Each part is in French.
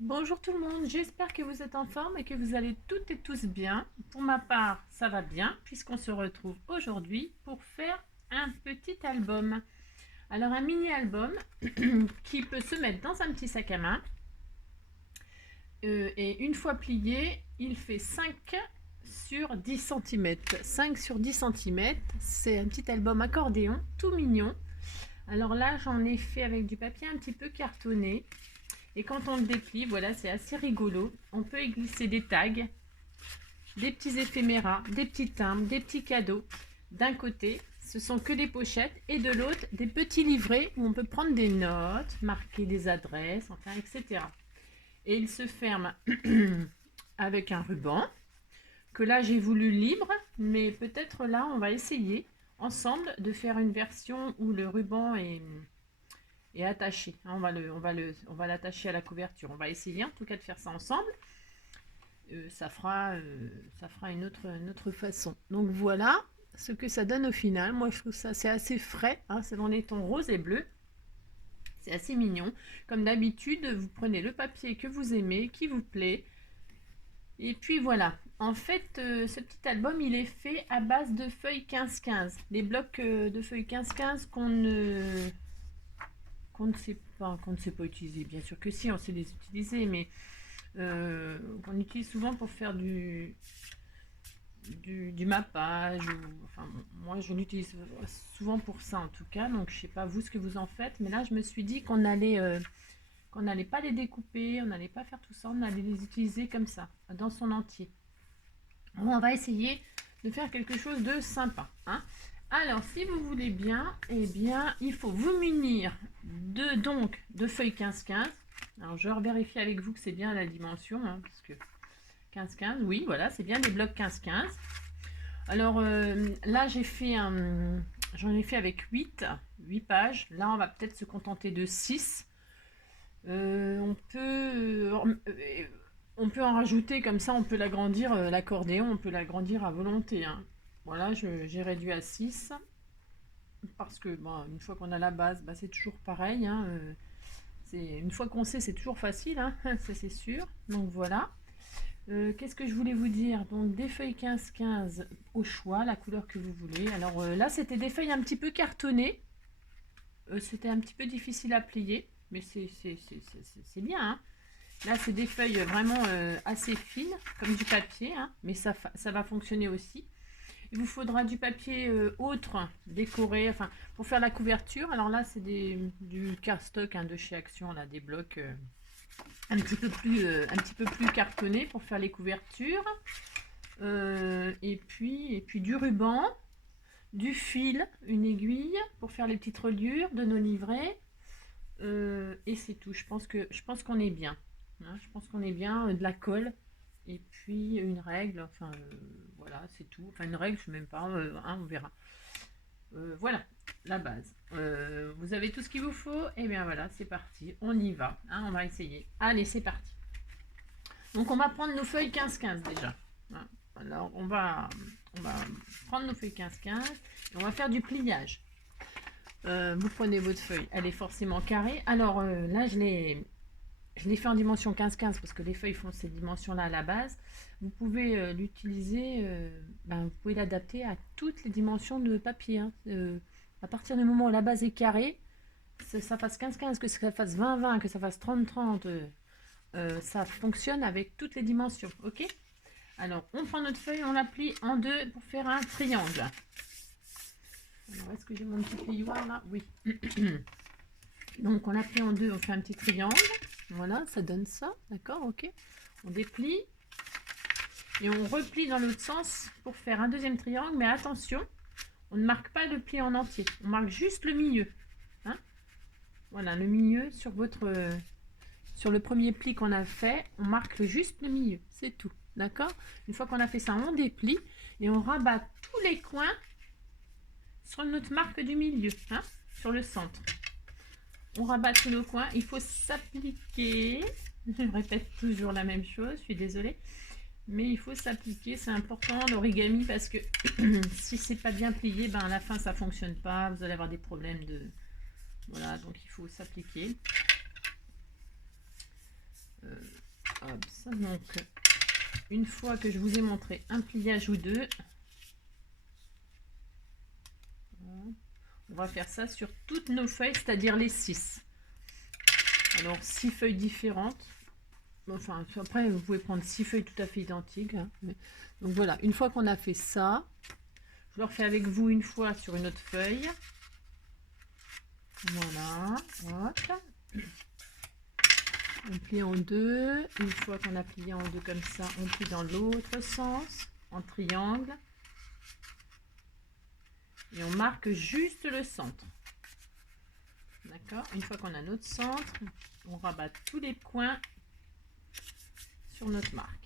Bonjour tout le monde, j'espère que vous êtes en forme et que vous allez toutes et tous bien. Pour ma part, ça va bien puisqu'on se retrouve aujourd'hui pour faire un petit album. Alors un mini-album qui peut se mettre dans un petit sac à main et une fois plié, il fait 5 sur 10 cm. 5 sur 10 cm, c'est un petit album accordéon tout mignon. Alors là, j'en ai fait avec du papier un petit peu cartonné. Et quand on le déplie, voilà, c'est assez rigolo. On peut y glisser des tags, des petits éphéméras, des petits timbres, des petits cadeaux. D'un côté, ce sont que des pochettes et de l'autre, des petits livrets où on peut prendre des notes, marquer des adresses, enfin, etc. Et il se ferme avec un ruban que là, j'ai voulu libre, mais peut-être là, on va essayer ensemble de faire une version où le ruban est attaché. On va l'attacher à la couverture. On va essayer en tout cas de faire ça ensemble. Ça fera une autre façon. Donc voilà ce que ça donne au final. Moi je trouve ça c'est assez frais. Hein, c'est dans les tons rose et bleu. C'est assez mignon. Comme d'habitude, vous prenez le papier que vous aimez, qui vous plaît. Et puis voilà. En fait, ce petit album, il est fait à base de feuilles 15-15. Les blocs de feuilles 15-15 qu'on ne sait pas utiliser. Bien sûr que si, on sait les utiliser, mais qu'on utilise souvent pour faire du mappage. Enfin, moi, je l'utilise souvent pour ça en tout cas. Donc, je sais pas vous ce que vous en faites, mais là, je me suis dit qu'on n'allait pas les découper, on n'allait pas faire tout ça, on allait les utiliser comme ça, dans son entier. Bon, on va essayer de faire quelque chose de sympa. Hein. Alors, si vous voulez bien, eh bien, il faut vous munir de feuilles 15-15. Alors, je vérifie avec vous que c'est bien la dimension, hein, parce que 15-15, oui, voilà, c'est bien des blocs 15-15. Alors, là, j'en ai fait avec 8 pages. Là, on va peut-être se contenter de 6. On peut en rajouter comme ça, on peut l'agrandir, l'accordéon, on peut l'agrandir à volonté. Hein. Voilà, j'ai réduit à 6 parce que bon, une fois qu'on a la base, bah, c'est toujours pareil. Hein, une fois qu'on sait, c'est toujours facile, hein, ça c'est sûr. Donc voilà. Qu'est-ce que je voulais vous dire? Donc des feuilles 15-15 au choix, la couleur que vous voulez. Alors là, c'était des feuilles un petit peu cartonnées. C'était un petit peu difficile à plier, mais c'est bien. Hein. Là, c'est des feuilles vraiment assez fines, comme du papier, hein, mais ça va fonctionner aussi. Il vous faudra du papier autre, décoré, enfin, pour faire la couverture. Alors là, c'est du cardstock hein, de chez Action, là, des blocs un petit peu plus cartonnés pour faire les couvertures. Et puis du ruban, du fil, une aiguille pour faire les petites reliures de nos livrets. Et c'est tout. Je pense qu'on est bien. Hein, je pense qu'on est bien. De la colle. Et puis une règle. Enfin, voilà, c'est tout. Enfin, une règle, je sais même pas. Hein, on verra. Voilà, la base. Vous avez tout ce qu'il vous faut. Et bien voilà, c'est parti. On y va. Hein, on va essayer. Allez, c'est parti. Donc, on va prendre nos feuilles 15-15 déjà. Hein, alors, on va prendre nos feuilles 15-15 et on va faire du pliage. Vous prenez votre feuille, elle est forcément carrée. Alors là, je l'ai fait en dimension 15-15 parce que les feuilles font ces dimensions-là à la base. Vous pouvez l'utiliser, vous pouvez l'adapter à toutes les dimensions de papier. Hein. À partir du moment où la base est carrée, que ça fasse 15-15, que ça fasse 20-20, que ça fasse 30-30, ça fonctionne avec toutes les dimensions. Ok? Alors, on prend notre feuille, on la plie en deux pour faire un triangle. Alors, est-ce que j'ai mon petit plioir là? Oui. Donc, on la plie en deux, on fait un petit triangle. Voilà, ça donne ça. D'accord, ok. On déplie. Et on replie dans l'autre sens pour faire un deuxième triangle. Mais attention, on ne marque pas le pli en entier. On marque juste le milieu. Hein, voilà, le milieu sur sur le premier pli qu'on a fait. On marque juste le milieu. C'est tout. D'accord? Une fois qu'on a fait ça, on déplie. Et on rabat tous les coins sur notre marque du milieu, hein, sur le centre. On rabat tous nos coins, il faut s'appliquer. Je répète toujours la même chose, je suis désolée. Mais il faut s'appliquer, c'est important l'origami parce que si c'est pas bien plié, ben à la fin ça fonctionne pas, vous allez avoir des problèmes de... Voilà, donc il faut s'appliquer. Donc, une fois que je vous ai montré un pliage ou deux, on va faire ça sur toutes nos feuilles, c'est-à-dire les 6. Alors 6 feuilles différentes. Enfin, après, vous pouvez prendre 6 feuilles tout à fait identiques. Hein. Donc voilà, une fois qu'on a fait ça, je le refais avec vous une fois sur une autre feuille. Voilà, hop. On plie en deux. Une fois qu'on a plié en deux comme ça, on plie dans l'autre sens, en triangle. Et on marque juste le centre. D'accord. Une fois qu'on a notre centre, on rabat tous les coins sur notre marque.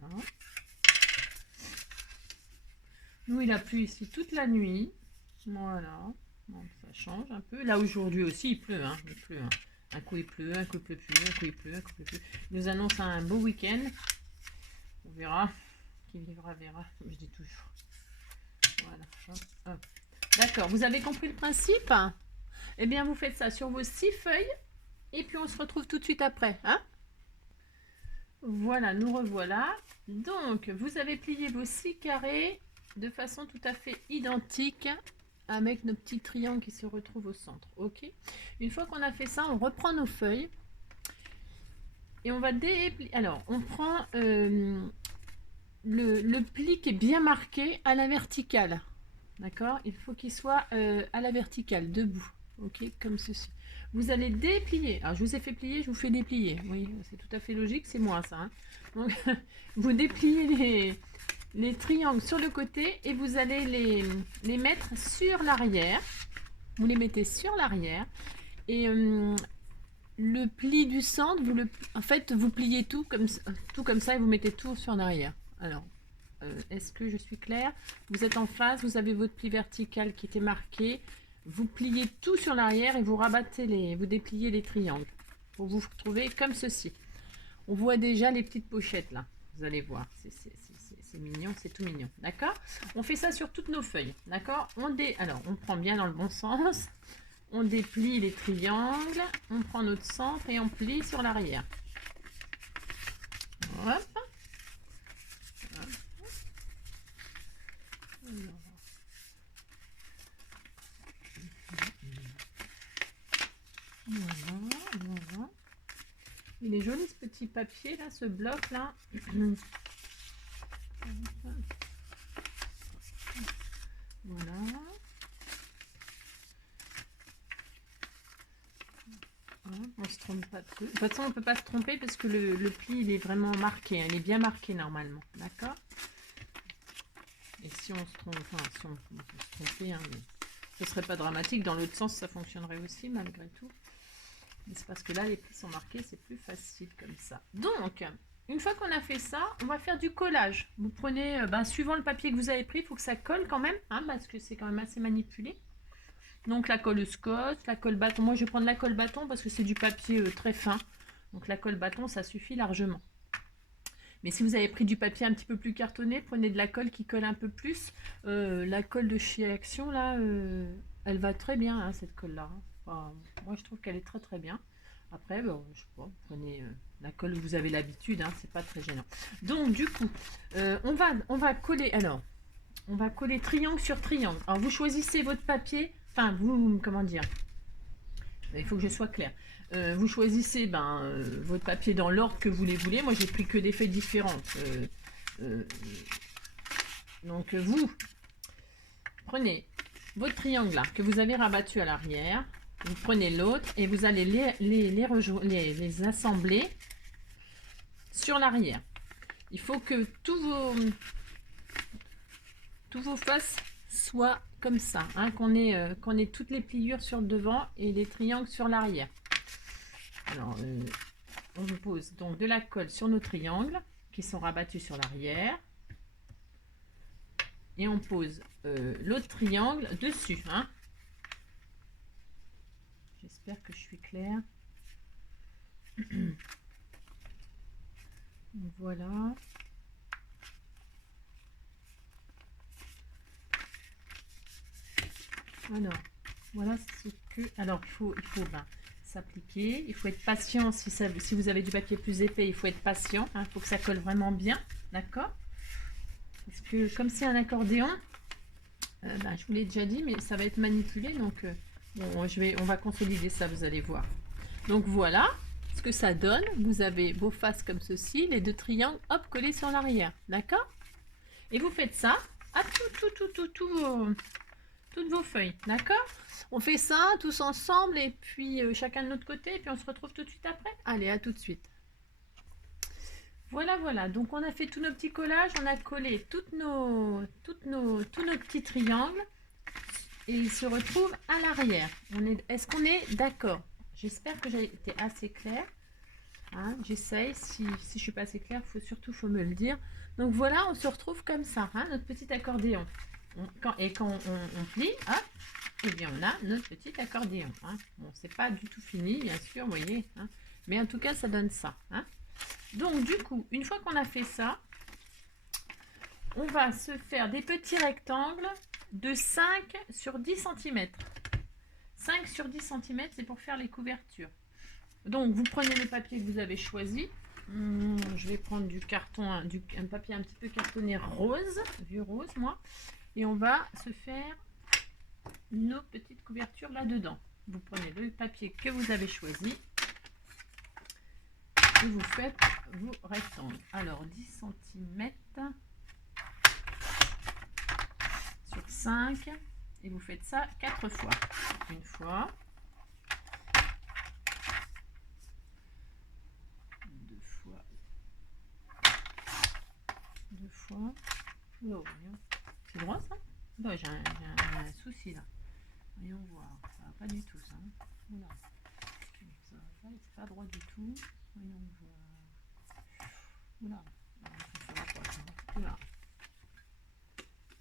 Voilà. Nous, il a plu ici toute la nuit. Voilà. Donc, ça change un peu. Là, aujourd'hui aussi, il pleut. Hein. Il pleut hein. Un coup, il pleut, un coup, il pleut plus, un coup, il pleut, un coup, il pleut plus. Il nous annonce un beau week-end. On verra. Qui vivra, verra, comme je dis toujours. Voilà. Hop, hop. D'accord. Vous avez compris le principe? Eh bien, vous faites ça sur vos 6 feuilles. Et puis, on se retrouve tout de suite après. Hein? Voilà, nous revoilà. Donc, vous avez plié vos 6 carrés de façon tout à fait identique avec nos petits triangles qui se retrouvent au centre. Ok. Une fois qu'on a fait ça, on reprend nos feuilles et on va déplier. Alors, on prend le pli qui est bien marqué à la verticale. D'accord. Il faut qu'il soit à la verticale, debout. Ok, comme ceci. Vous allez déplier. Alors, je vous ai fait plier, je vous fais déplier. Oui, c'est tout à fait logique, c'est moi ça. Hein. Donc, vous dépliez les triangles sur le côté et vous allez les mettre sur l'arrière. Vous les mettez sur l'arrière. Et le pli du centre, en fait, vous pliez tout comme ça et vous mettez tout sur l'arrière. Alors, est-ce que je suis claire? Vous êtes en face, vous avez votre pli vertical qui était marqué. Vous pliez tout sur l'arrière et vous rabattez vous dépliez les triangles pour vous retrouver comme ceci. On voit déjà les petites pochettes là. Vous allez voir, c'est mignon, c'est tout mignon. D'accord? On fait ça sur toutes nos feuilles. D'accord? Alors, on prend bien dans le bon sens. On déplie les triangles. On prend notre centre et on plie sur l'arrière. Hop. Voilà. Il est joli ce petit papier là, ce bloc là. Voilà. On se trompe pas trop. De toute façon, on ne peut pas se tromper parce que le pli il est vraiment marqué. Hein. Il est bien marqué normalement. D'accord? Et si on se trompe, enfin, si on peut se tromper, hein, ce ne serait pas dramatique. Dans l'autre sens, ça fonctionnerait aussi malgré tout. Mais c'est parce que là, les plis sont marqués, c'est plus facile comme ça. Donc, une fois qu'on a fait ça, on va faire du collage. Vous prenez, suivant le papier que vous avez pris, il faut que ça colle quand même, hein, parce que c'est quand même assez manipulé. Donc la colle Scotch, la colle bâton. Moi, je vais prendre la colle bâton parce que c'est du papier très fin. Donc la colle bâton, ça suffit largement. Mais si vous avez pris du papier un petit peu plus cartonné, prenez de la colle qui colle un peu plus. La colle de chez Action, là, elle va très bien, hein, cette colle-là. Enfin, moi, je trouve qu'elle est très très bien. Après, je sais pas, vous prenez la colle où vous avez l'habitude, hein, c'est pas très gênant. Donc, du coup, on va coller, alors, on va coller triangle sur triangle. Alors, vous choisissez votre papier, enfin, vous, comment dire, il faut que je sois claire. Vous choisissez votre papier dans l'ordre que vous les voulez. Moi, j'ai pris que des feuilles différentes. Donc, vous prenez votre triangle là, que vous avez rabattu à l'arrière. Vous prenez l'autre et vous allez les assembler sur l'arrière. Il faut que tous vos faces soient comme ça, hein, qu'on ait toutes les pliures sur le devant et les triangles sur l'arrière. Alors, on vous pose donc de la colle sur nos triangles qui sont rabattus sur l'arrière. Et on pose l'autre triangle dessus. Hein. J'espère que je suis claire. Voilà. Alors, voilà ce que... Alors, il faut s'appliquer. Il faut être patient. Si vous avez du papier plus épais, il faut être patient. Il faut que ça colle vraiment bien. D'accord? Parce que comme c'est un accordéon, je vous l'ai déjà dit, mais ça va être manipulé. Donc, bon, on va consolider ça, vous allez voir. Donc, voilà ce que ça donne. Vous avez vos faces comme ceci, les deux triangles, hop, collés sur l'arrière. D'accord? Et vous faites ça à toutes vos feuilles. D'accord? On fait ça tous ensemble et puis chacun de notre côté. Et puis on se retrouve tout de suite après. Allez, à tout de suite. Voilà, voilà. Donc on a fait tous nos petits collages. On a collé tous nos petits triangles. Et ils se retrouvent à l'arrière. Est-ce qu'on est d'accord? J'espère que j'ai été assez claire. Hein, j'essaye. Si je ne suis pas assez claire, faut me le dire. Donc voilà, on se retrouve comme ça, hein, notre petit accordéon. Quand on plie, hop, et bien on a notre petit accordéon. Hein. Bon, c'est pas du tout fini, bien sûr, vous voyez. Hein, mais en tout cas, ça donne ça. Hein. Donc du coup, une fois qu'on a fait ça, on va se faire des petits rectangles de 5 sur 10 cm. 5 sur 10 cm, c'est pour faire les couvertures. Donc, vous prenez le papier que vous avez choisi. Je vais prendre du carton, un papier un petit peu cartonné rose, du rose, moi. Et on va se faire nos petites couvertures là-dedans. Vous prenez le papier que vous avez choisi. Et vous faites vos rectangles. Alors, 10 cm sur 5. Et vous faites ça 4 fois. Une fois. Deux fois. Oh, c'est droit ça? Non, j'ai un souci là. Voyons voir. Ça va pas du tout ça. Oula. Ça va pas, c'est pas droit du tout. Voyons voir. Oula. Ça va pas ça. Oula.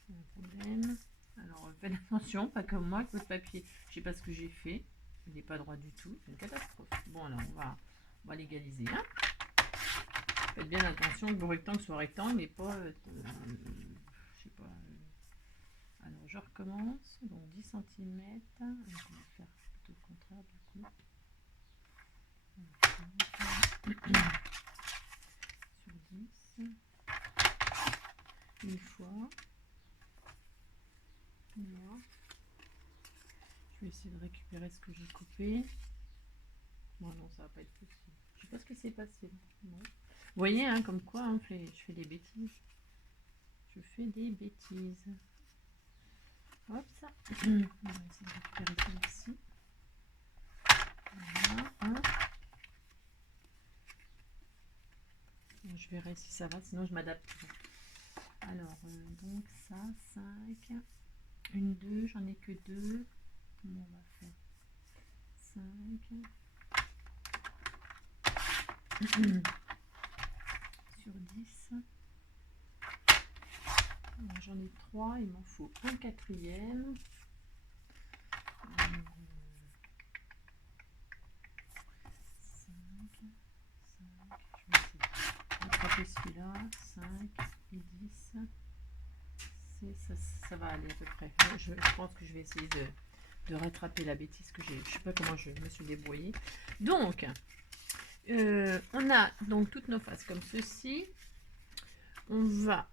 C'est un problème. Alors faites attention, pas comme moi avec votre papier. Je sais pas ce que j'ai fait. Il n'est pas droit du tout. C'est une catastrophe. Bon alors on va l'égaliser. Hein. Faites bien attention que vos rectangles soient rectangles et pas, je sais pas. Alors je recommence, donc 10 cm. Je vais faire plutôt le contraire du coup. Sur 10. Une fois. Voilà. Je vais essayer de récupérer ce que j'ai coupé. Bon non, ça va pas être possible. Je sais pas ce qui s'est passé. Bon. Vous voyez, hein, comme quoi je fais des bêtises. Je fais des bêtises. Hop, ça. On va essayer de récupérer ça ici. Voilà. Hein. Bon, je verrai si ça va, sinon je m'adapte. Alors, donc ça, 5. Une, 2, j'en ai que 2. On va faire 5. Sur 10. J'en ai 3, il m'en faut un quatrième. 5, 5, je vais essayer de rattraper celui-là. 5 et 10. Ça va aller à peu près. Je pense que je vais essayer de rattraper la bêtise que j'ai. Je ne sais pas comment je me suis débrouillée. Donc, on a donc toutes nos faces comme ceci. On va...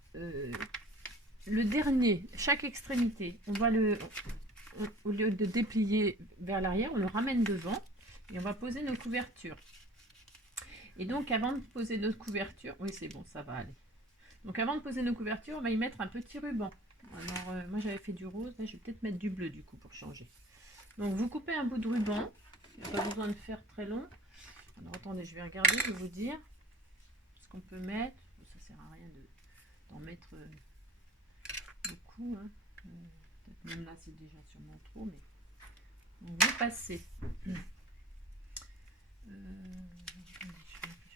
le dernier, chaque extrémité, on va au lieu de déplier vers l'arrière, on le ramène devant et on va poser nos couvertures. Et donc avant de poser notre couverture, oui c'est bon, ça va aller. Donc avant de poser nos couvertures, on va y mettre un petit ruban. Alors moi j'avais fait du rose, là je vais peut-être mettre du bleu du coup pour changer. Donc vous coupez un bout de ruban, il n'y a pas besoin de faire très long. Alors attendez, je vais regarder, je vais vous dire ce qu'on peut mettre. Ça sert à rien d'en mettre beaucoup. Hein. Peut-être même là c'est déjà sûrement trop, mais on va passer.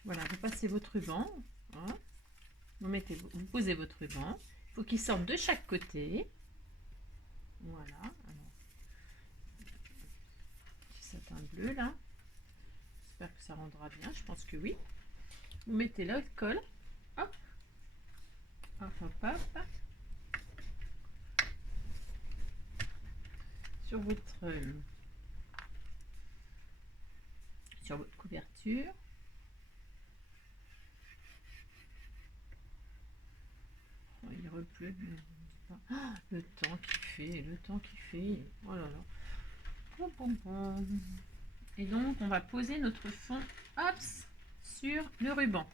Voilà, vous passez votre ruban. Hein. Vous posez votre ruban. Il faut qu'il sorte de chaque côté. Voilà. Alors, petit satin bleu là. J'espère que ça rendra bien. Je pense que oui. Vous mettez le colle. Hop. Hop, hop, hop. sur votre couverture. Oh, il repleut. Oh, le temps qu'il fait. Oh là là. Pom, pom, pom. Et donc, on va poser notre fond sur le ruban.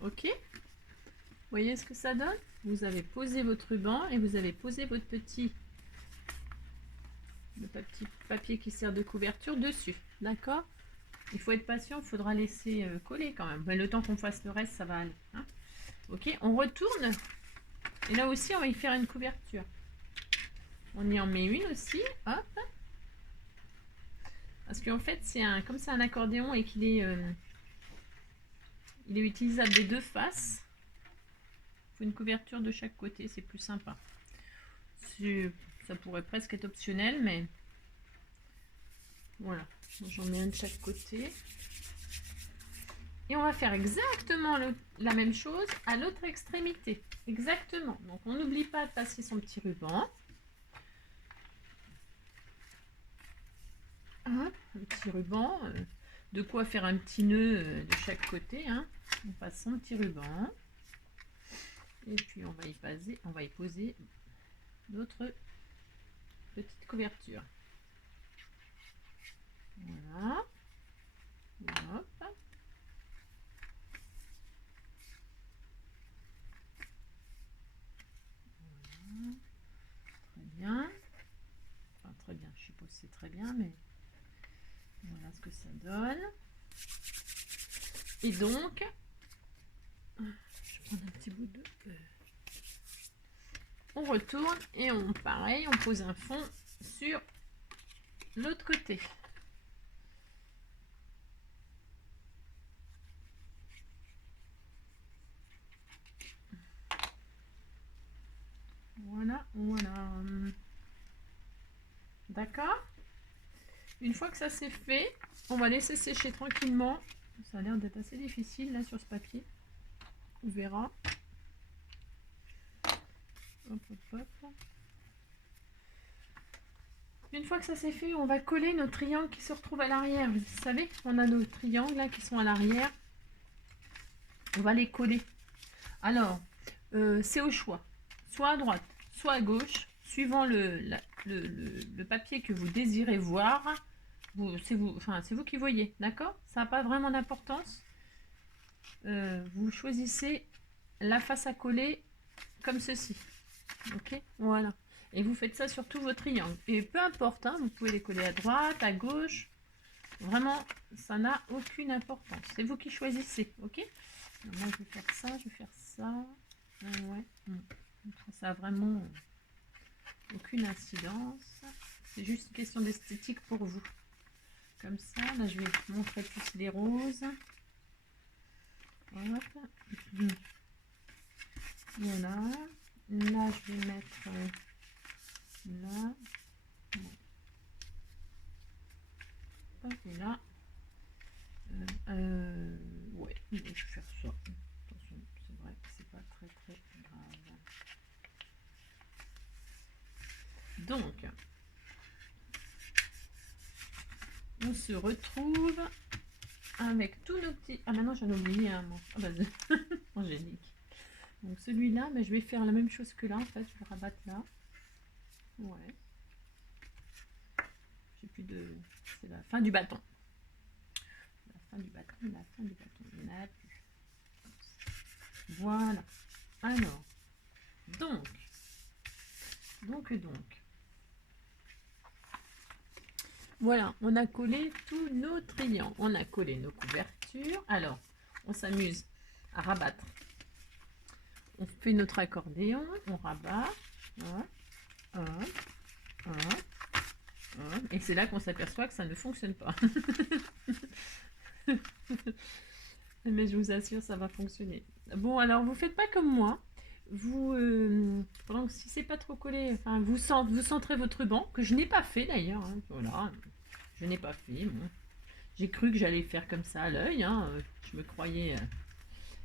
Ok? Vous voyez ce que ça donne? Vous avez posé votre ruban et vous avez posé votre petit papier qui sert de couverture dessus. D'accord? Il faut être patient, il faudra laisser coller quand même. Mais le temps qu'on fasse le reste, ça va aller. Hein? Ok, on retourne. Et là aussi, on va y faire une couverture. On y en met une aussi. Hop. Parce qu'en fait, comme c'est un accordéon et qu'il est, il est utilisable des deux faces, il faut une couverture de chaque côté, c'est plus sympa. Ça pourrait presque être optionnel, mais voilà. J'en mets un de chaque côté. Et on va faire exactement la même chose à l'autre extrémité. Exactement. Donc on n'oublie pas de passer son petit ruban. Un petit ruban. De quoi faire un petit nœud de chaque côté. Hein. On passe son petit ruban. Et puis on va y poser notre petite couverture. Voilà. Hop. Très bien. Enfin, très bien. Je suppose que c'est très bien, mais voilà ce que ça donne. Et donc, je prends un petit bout de... On retourne et pareil, on pose un fond sur l'autre côté. Voilà, voilà. D'accord? Une fois que ça c'est fait, on va laisser sécher tranquillement. Ça a l'air d'être assez difficile là sur ce papier. On verra. Hop, hop, hop. Une fois que ça c'est fait, on va coller nos triangles qui se retrouvent à l'arrière. Vous savez, on a nos triangles là qui sont à l'arrière. On va les coller. Alors, c'est au choix. Soit à droite, soit à gauche, suivant le papier que vous désirez voir. C'est vous qui voyez, d'accord? Ça n'a pas vraiment d'importance. Vous choisissez la face à coller comme ceci. Ok, voilà. Et vous faites ça sur tous vos triangles. Et peu importe, hein, vous pouvez les coller à droite, à gauche. Vraiment, ça n'a aucune importance. C'est vous qui choisissez, ok? Alors moi, je vais faire ça, je vais faire ça. Ouais. Ça a vraiment aucune incidence. C'est juste une question d'esthétique pour vous. Comme ça, là, je vais montrer plus les roses. Voilà. Voilà. Là, je vais mettre là. Et là. Ouais, je vais faire ça. Attention, c'est vrai que c'est pas très grave. Donc, on se retrouve avec tous nos petits... Ah, maintenant j'en ai oublié un, moi. Ah, bah, angélique. Donc celui-là, mais je vais faire la même chose que là, en fait. Je vais rabattre là. Ouais. J'ai plus de... C'est la fin du bâton. La fin du bâton. Il n'y en a plus. Voilà. Alors. Donc. Voilà, on a collé tous nos triangles. On a collé nos couvertures. Alors, on s'amuse à rabattre. On fait notre accordéon, on rabat. Et c'est là qu'on s'aperçoit que ça ne fonctionne pas. Mais je vous assure, ça va fonctionner. Bon, alors, vous faites pas comme moi. Vous, pendant que si c'est pas trop collé, enfin, vous centrez votre ruban, que je n'ai pas fait d'ailleurs. Hein, voilà, je n'ai pas fait. Bon. J'ai cru que j'allais faire comme ça à l'œil. Hein, je me croyais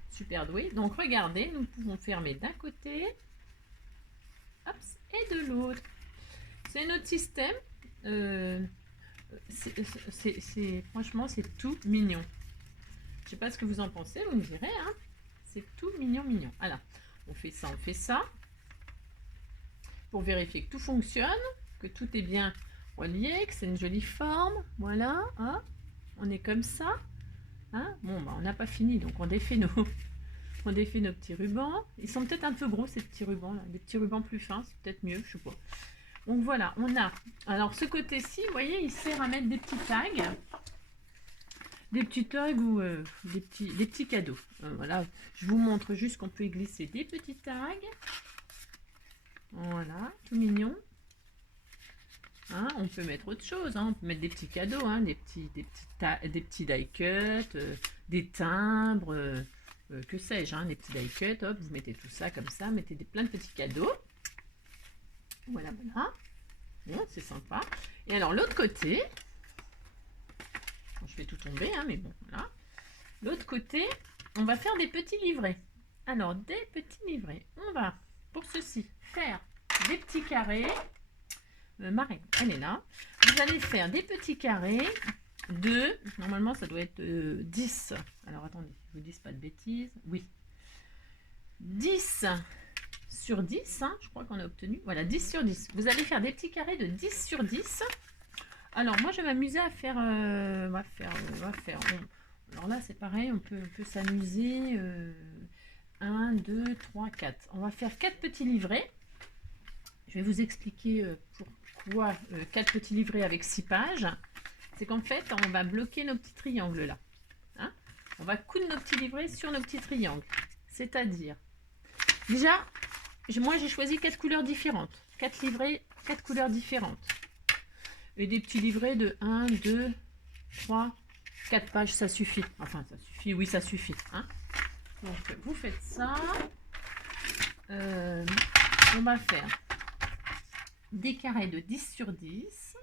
super douée. Donc regardez, nous pouvons fermer d'un côté, hop, et de l'autre. C'est notre système. Franchement, c'est tout mignon. Je sais pas ce que vous en pensez, vous me direz, hein. C'est tout mignon, mignon. Alors, on fait ça. Pour vérifier que tout fonctionne, que tout est bien relié, que c'est une jolie forme. Voilà, hein. On est comme ça. Hein. Bon, bah, on n'a pas fini, donc on défait on défait nos petits rubans. Ils sont peut-être un peu gros, ces petits rubans là. Des petits rubans plus fins, c'est peut-être mieux, je sais pas. Donc voilà, on a. Alors ce côté-ci, vous voyez, il sert à mettre des petits tags. Des petits tags ou des petits cadeaux. Voilà, je vous montre juste qu'on peut y glisser des petits tags. Voilà, tout mignon. Hein, on peut mettre autre chose, hein, on peut mettre des petits cadeaux, hein, des petits die-cut, des timbres, que sais-je, hein, des petits die-cut, hop, vous mettez tout ça comme ça, mettez plein de petits cadeaux. Voilà, voilà. Bon, c'est sympa. Et alors l'autre côté, je fais tout tomber, hein, mais bon, voilà. L'autre côté, on va faire des petits livrets. Alors, des petits livrets. On va, pour ceci, faire des petits carrés. Marie, elle est là. Vous allez faire des petits carrés de, normalement ça doit être 10. Alors attendez, je vous dis pas de bêtises. Oui. 10 sur 10, hein, je crois qu'on a obtenu. Voilà, 10 sur 10. Vous allez faire des petits carrés de 10 sur 10. Alors moi je vais m'amuser à faire, alors là c'est pareil, on peut s'amuser. 1, 2, 3, 4. On va faire 4 petits livrets. Je vais vous expliquer pourquoi 4 petits livrets avec 6 pages. C'est qu'en fait, on va bloquer nos petits triangles là. Hein, on va coudre nos petits livrets sur nos petits triangles. C'est-à-dire, déjà, moi j'ai choisi 4 couleurs différentes. 4 livrets, 4 couleurs différentes. Et des petits livrets de 1, 2, 3, 4 pages, ça suffit. Enfin, ça suffit, oui, ça suffit. Hein. Donc, vous faites ça. On va faire des carrés de 10 sur 10.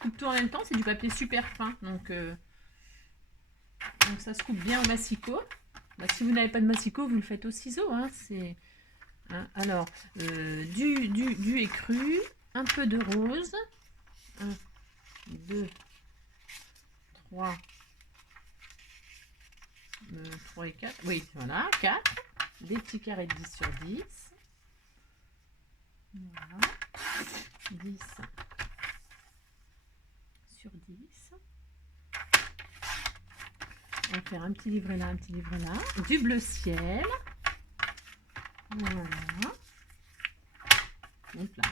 Coupe tout en même temps, c'est du papier super fin. Donc ça se coupe bien au massicot. Bah, si vous n'avez pas de massicot, vous le faites au ciseau. Hein, hein, alors, du écru, un peu de rose. 1, 2, 3, 3 et 4. Oui, voilà, 4. Des petits carrés de 10 sur 10. Voilà. 10 sur 10. On va faire un petit livret là, un petit livret là. Du bleu ciel. Voilà. Donc là.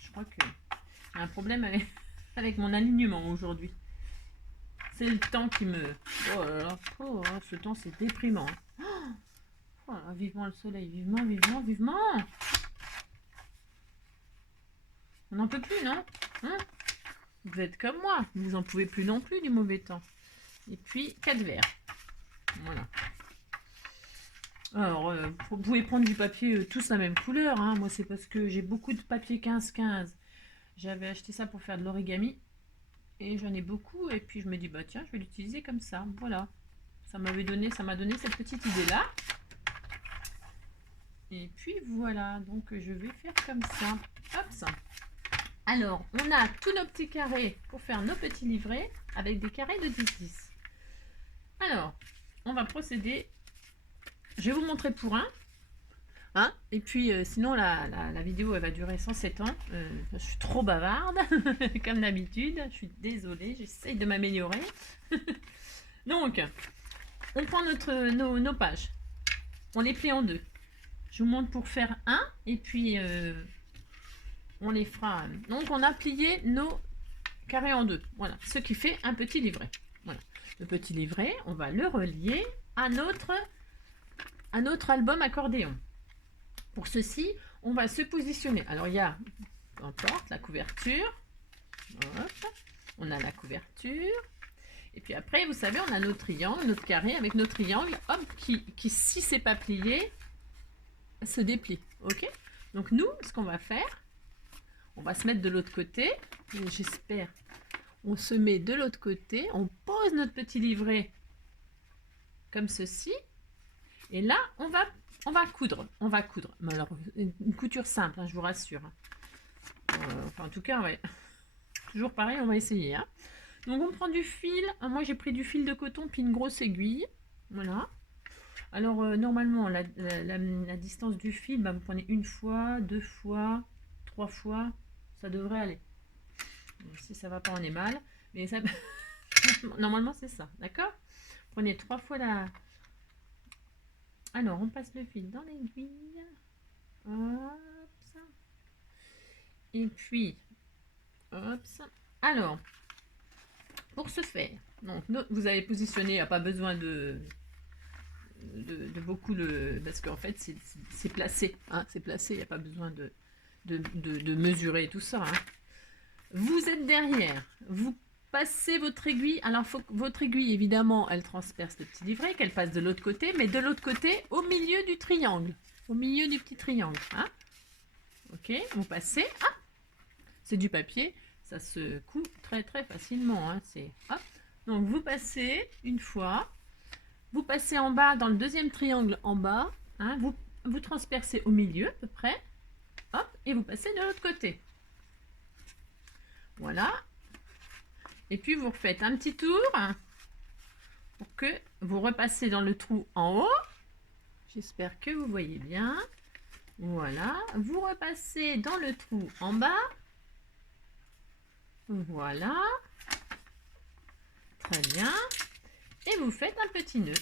Je crois que j'ai un problème avec mon alignement aujourd'hui. C'est le temps qui me... Oh là là, oh, ce temps c'est déprimant. Oh là, vivement le soleil, vivement, vivement, vivement. On n'en peut plus, non, hein? Vous êtes comme moi, vous n'en pouvez plus non plus du mauvais temps. Et puis 4 verres. Voilà. Alors, vous pouvez prendre du papier tous la même couleur. Hein. Moi, c'est parce que j'ai beaucoup de papier 15-15. J'avais acheté ça pour faire de l'origami. Et j'en ai beaucoup. Et puis, je me dis, bah tiens, je vais l'utiliser comme ça. Voilà. Ça m'a donné cette petite idée-là. Et puis, voilà. Donc, je vais faire comme ça. Hop, ça. Alors, on a tous nos petits carrés pour faire nos petits livrets avec des carrés de 10-10. Alors, on va procéder. Je vais vous montrer pour un. Hein, et puis, sinon, la vidéo, elle va durer 107 ans. Je suis trop bavarde, comme d'habitude. Je suis désolée, j'essaye de m'améliorer. Donc, on prend nos pages. On les plie en deux. Je vous montre pour faire un. Et puis, on les fera. Donc, on a plié nos carrés en deux. Voilà, ce qui fait un petit livret. Voilà. Le petit livret, on va le relier à notre album accordéon. Pour ceci, on va se positionner. Alors, il y a, peu importe, la couverture. Hop, on a la couverture. Et puis après, vous savez, on a notre triangle, notre carré avec nos triangles, hop, qui si c'est pas plié, se déplie. Ok? Donc, nous, ce qu'on va faire, on va se mettre de l'autre côté. J'espère. On se met de l'autre côté. On pose notre petit livret comme ceci. Et là, on va on va coudre, Mais alors, une couture simple, hein, je vous rassure. Enfin, en tout cas, ouais. Toujours pareil, on va essayer. Hein. Donc, on prend du fil. Moi, j'ai pris du fil de coton puis une grosse aiguille. Voilà. Alors, normalement, la distance du fil, bah, vous prenez une fois, 2 fois, 3 fois. Ça devrait aller. Si ça va pas, on est mal. Mais ça... normalement, c'est ça. D'accord? Prenez 3 fois la... Alors, on passe le fil dans l'aiguille. Hop, ça. Et puis, hop, ça. Alors, pour ce faire, donc, vous avez positionné, il n'y a pas besoin de beaucoup le... Parce qu'en fait, c'est placé. Hein, c'est placé, il n'y a pas besoin de mesurer tout ça. Hein. Vous êtes derrière. Vous passez votre aiguille. Alors, faut que votre aiguille, évidemment, elle transperce le petit livret, qu'elle passe de l'autre côté, mais de l'autre côté, au milieu du triangle. Au milieu du petit triangle. Hein. Ok, vous passez. Ah, c'est du papier. Ça se coud très très facilement. Hein. Hop. Donc, vous passez une fois. Vous passez en bas, dans le deuxième triangle en bas. Hein, vous transpercez au milieu, à peu près. Hop, et vous passez de l'autre côté. Voilà. Et puis, vous refaites un petit tour pour que vous repassez dans le trou en haut. J'espère que vous voyez bien. Voilà. Vous repassez dans le trou en bas. Voilà. Très bien. Et vous faites un petit nœud.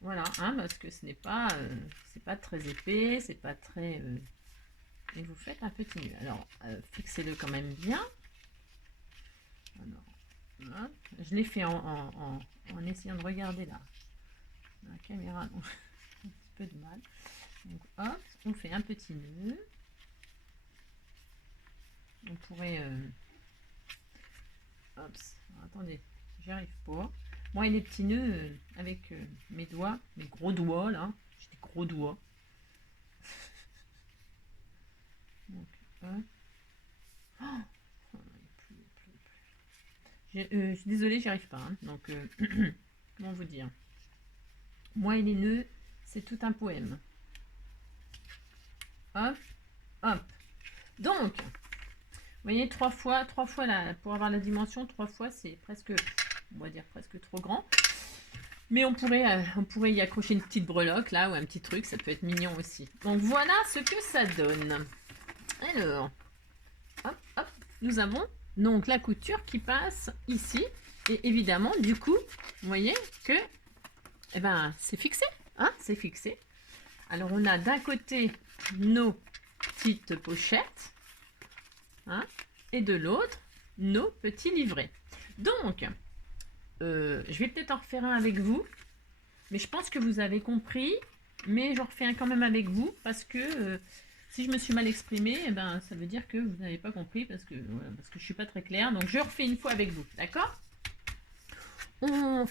Voilà, hein, parce que ce n'est pas, c'est pas très épais, c'est pas très... et vous faites un petit nœud. Alors, fixez-le quand même bien. Alors, hop. Je l'ai fait en essayant de regarder la caméra, donc un petit peu de mal. Donc, hop, on fait un petit nœud. On pourrait... hop, attendez, j'y arrive pas. Moi, les petits nœuds avec mes doigts, mes gros doigts, là. J'ai des gros doigts. Donc, je suis désolée, j'y arrive pas. Hein. Donc, comment vous dire? Moi et les nœuds, c'est tout un poème. Hop, hop. Donc, vous voyez, 3 fois là, pour avoir la dimension, 3 fois, c'est presque, on va dire presque trop grand. Mais on pourrait y accrocher une petite breloque là ou un petit truc, ça peut être mignon aussi. Donc voilà ce que ça donne. Alors, hop, hop, nous avons donc la couture qui passe ici. Et évidemment, du coup, vous voyez que eh ben, c'est fixé. Hein, c'est fixé. Alors on a d'un côté nos petites pochettes. Hein, et de l'autre, nos petits livrets. Donc, je vais peut-être en refaire un avec vous, mais je pense que vous avez compris, mais j'en refais un quand même avec vous, parce que si je me suis mal exprimée, eh ben, ça veut dire que vous n'avez pas compris, parce que je ne suis pas très claire, donc je refais une fois avec vous, d'accord? On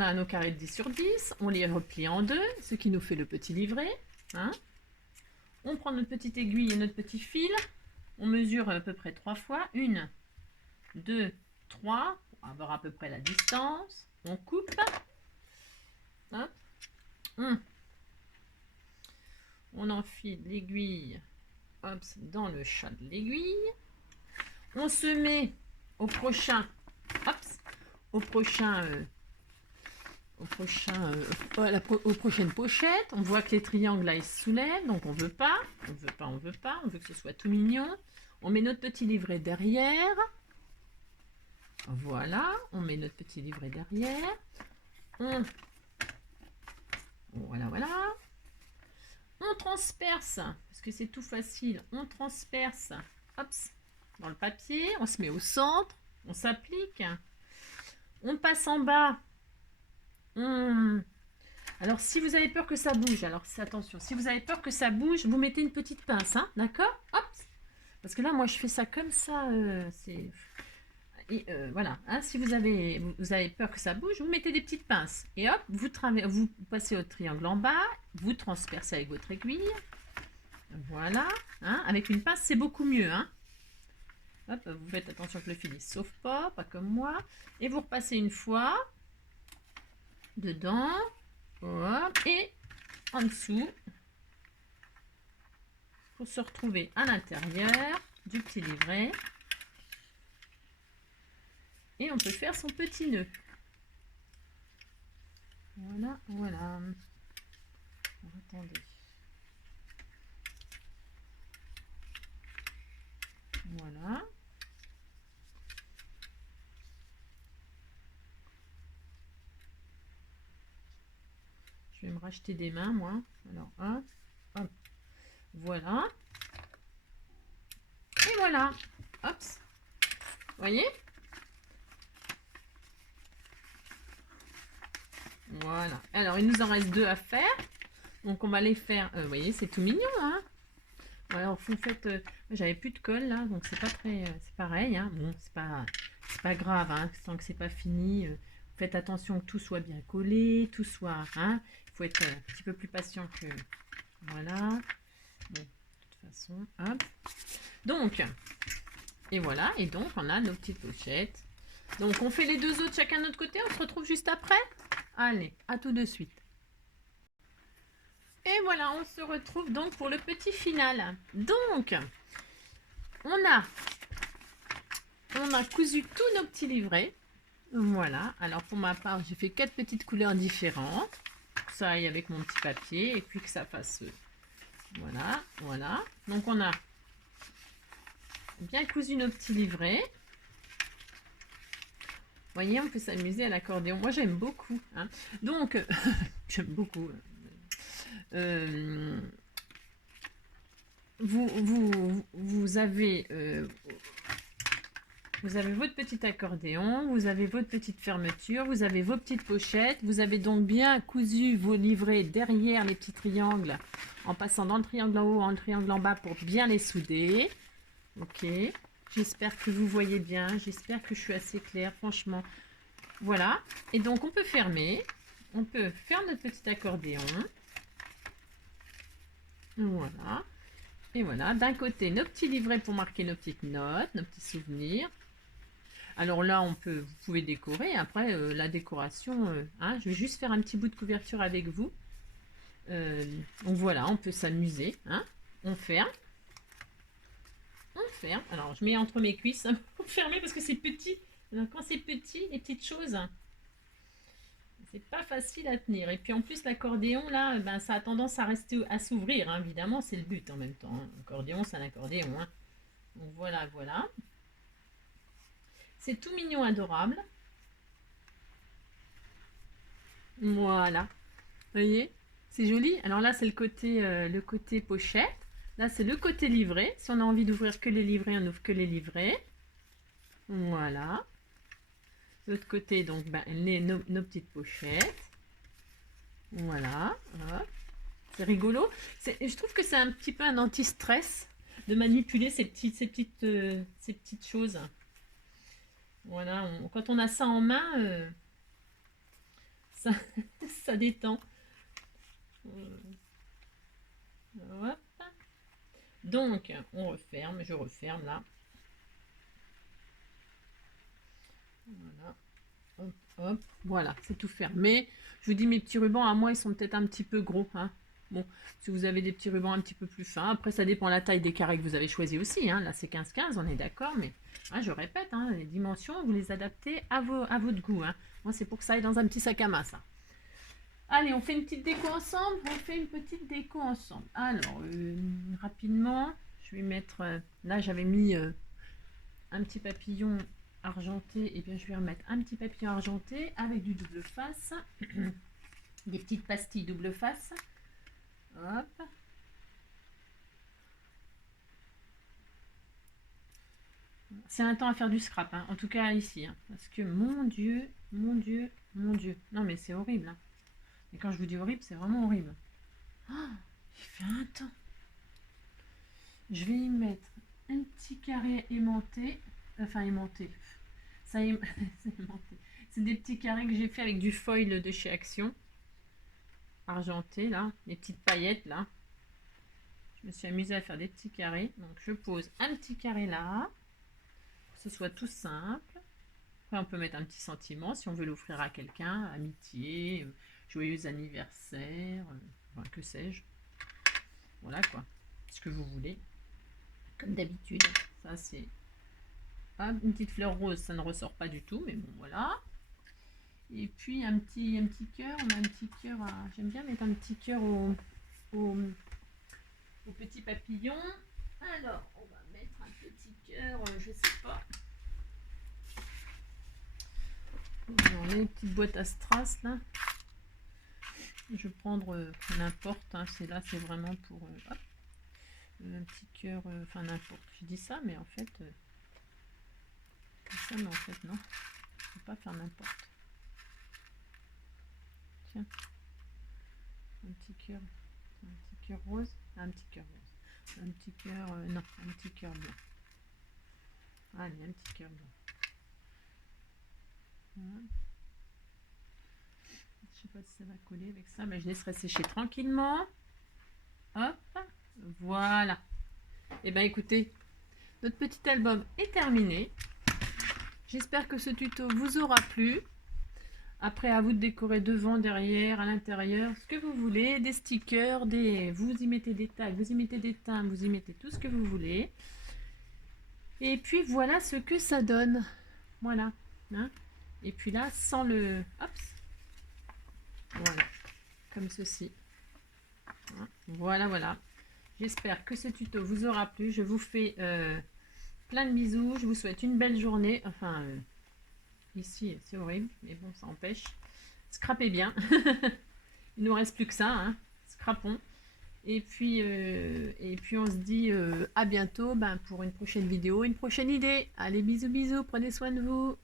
a nos carrés de 10 sur 10, on les replie en deux, ce qui nous fait le petit livret. Hein. On prend notre petite aiguille et notre petit fil, on mesure à peu près 3 fois, 1, 2, 3, pour avoir à peu près la distance. On coupe. Hop. On enfile l'aiguille dans le chat de l'aiguille. On se met au prochain, aux prochaines pochettes. On voit que les triangles là ils se soulèvent, donc on veut pas, on veut que ce soit tout mignon. On met notre petit livret derrière. Voilà, on met notre petit livret derrière. Voilà. On transperce, parce que c'est tout facile. On transperce, dans le papier. On se met au centre. On s'applique. On passe en bas. Alors, si vous avez peur que ça bouge, alors attention. Si vous avez peur que ça bouge, vous mettez une petite pince, hein, d'accord? Hop. Parce que là, moi, je fais ça comme ça. Voilà, hein, si vous avez peur que ça bouge, vous mettez des petites pinces. Et hop, vous passez au triangle en bas, vous transpercez avec votre aiguille. Voilà, hein, avec une pince, c'est beaucoup mieux. Hein. Hop, vous faites attention que le fil ne sauve pas comme moi. Et vous repassez une fois dedans. Hop, et en dessous pour se retrouver à l'intérieur du petit livret. Et on peut faire son petit nœud. Voilà, voilà. Alors, attendez. Voilà. Je vais me racheter des mains, moi. Alors, hop, hop. Voilà. Et voilà. Hop. Vous voyez? Voilà. Alors, il nous en reste 2 à faire. Donc, on va les faire. Vous voyez, c'est tout mignon, hein? Alors, vous faites. J'avais plus de colle, là. Donc, c'est pas très. C'est pareil, hein. Bon, c'est pas grave, hein. Tant que c'est pas fini. Faites attention que tout soit bien collé. Tout soit. Hein. Il faut être un petit peu plus patient que. Voilà. Bon, de toute façon, hop. Donc, et voilà. Et donc, on a nos petites pochettes. Donc, on fait les 2 autres chacun de notre côté. On se retrouve juste après. Allez, à tout de suite. Et voilà, on se retrouve donc pour le petit final. Donc, on a cousu tous nos petits livrets. Voilà. Alors, pour ma part, j'ai fait 4 petites couleurs différentes. Pour que ça aille avec mon petit papier et puis que ça fasse... Voilà, voilà. Donc, on a bien cousu nos petits livrets. Vous voyez, on peut s'amuser à l'accordéon. Moi, j'aime beaucoup. Hein. Donc, j'aime beaucoup. Vous avez votre petit accordéon, vous avez votre petite fermeture, vous avez vos petites pochettes, vous avez donc bien cousu vos livrets derrière les petits triangles en passant dans le triangle en haut, dans le triangle en bas pour bien les souder. Ok, j'espère que vous voyez bien, j'espère que je suis assez claire, franchement. Voilà, et donc on peut fermer, on peut faire notre petit accordéon. Voilà. Et voilà, d'un côté, nos petits livrets pour marquer nos petites notes, nos petits souvenirs. Alors là, vous pouvez décorer. Après, la décoration, hein, je vais juste faire un petit bout de couverture avec vous. Donc voilà, on peut s'amuser. Hein. On ferme. On ferme. Alors, je mets entre mes cuisses pour fermer parce que c'est petit. Donc, quand c'est petit, les petites choses, c'est pas facile à tenir. Et puis en plus, l'accordéon, là, ben, ça a tendance à rester à s'ouvrir. Hein. Évidemment, c'est le but en même temps. Hein. L'accordéon, c'est un accordéon. Hein. Donc voilà, voilà. C'est tout mignon, adorable. Voilà. Vous voyez? C'est joli. Alors là, c'est le côté pochette. Là, c'est le côté livret. Si on a envie d'ouvrir que les livrets, on ouvre que les livrets. Voilà. L'autre côté, donc, ben, nos petites pochettes. Voilà. C'est rigolo. Je trouve que c'est un petit peu un anti-stress de manipuler ces petites choses. Voilà. Quand on a ça en main, ça, ça détend. Hop. Donc, on referme. Je referme là. Voilà. Hop, hop. Voilà, c'est tout fermé. Je vous dis, mes petits rubans, à moi, ils sont peut-être un petit peu gros. Hein. Bon, si vous avez des petits rubans un petit peu plus fins, après, ça dépend de la taille des carrés que vous avez choisi aussi. Hein. Là, c'est 15-15, on est d'accord, mais hein, je répète, hein, les dimensions, vous les adaptez à votre goût. Hein. Moi, c'est pour que ça aille dans un petit sac à main, ça. Allez, on fait une petite déco ensemble. On fait une petite déco ensemble. Alors, rapidement, je vais mettre... là, j'avais mis un petit papillon argenté. Et bien, je vais remettre un petit papillon argenté avec du double face. Des petites pastilles double face. Hop. C'est un temps à faire du scrap, hein. En tout cas ici. Hein. Parce que mon Dieu, mon Dieu, mon Dieu. Non, mais c'est horrible. Hein. Et quand je vous dis horrible, c'est vraiment horrible. Oh, il fait un temps. Je vais y mettre un petit carré aimanté. Enfin, aimanté. Ça c'est aimanté. C'est des petits carrés que j'ai fait avec du foil de chez Action. Argenté, là. Les petites paillettes, là. Je me suis amusée à faire des petits carrés. Donc, je pose un petit carré là. Pour que ce soit tout simple. Après, on peut mettre un petit sentiment si on veut l'offrir à quelqu'un. Amitié, joyeux anniversaire. enfin, que sais-je. Voilà quoi, ce que vous voulez. Comme d'habitude, ça c'est une petite fleur rose, ça ne ressort pas du tout, mais bon voilà. Et puis un petit cœur, on a un petit cœur, j'aime bien mettre un petit cœur au petit papillon. Alors, on va mettre un petit cœur, je sais pas. Dans les petites boîtes à strass là. Je vais prendre n'importe, hein, c'est là, c'est vraiment pour hop, un petit cœur, enfin n'importe. Je dis ça, mais en fait, comme ça, mais en fait non, je ne peux pas faire n'importe. Tiens, un petit cœur rose, un petit cœur rose, un petit cœur, non, un petit cœur blanc. Allez, un petit cœur blanc. Voilà. Je sais pas si ça va coller avec ça, mais je laisserai sécher tranquillement. Hop, voilà. Et bien écoutez, notre petit album est terminé. J'espère que ce tuto vous aura plu. Après, à vous de décorer devant, derrière, à l'intérieur, ce que vous voulez. Des stickers, vous y mettez des tags, vous y mettez des timbres, vous y mettez tout ce que vous voulez. Et puis voilà ce que ça donne. Voilà. Hein. Et puis là, sans le... Hop. Voilà. Comme ceci. Voilà, voilà. J'espère que ce tuto vous aura plu. Je vous fais plein de bisous. Je vous souhaite une belle journée. Enfin, ici, c'est horrible, mais bon, ça empêche. Scrapez bien. Il nous reste plus que ça. Hein. Scrapons. Et puis on se dit à bientôt pour une prochaine vidéo, une prochaine idée. Allez, bisous, bisous. Prenez soin de vous.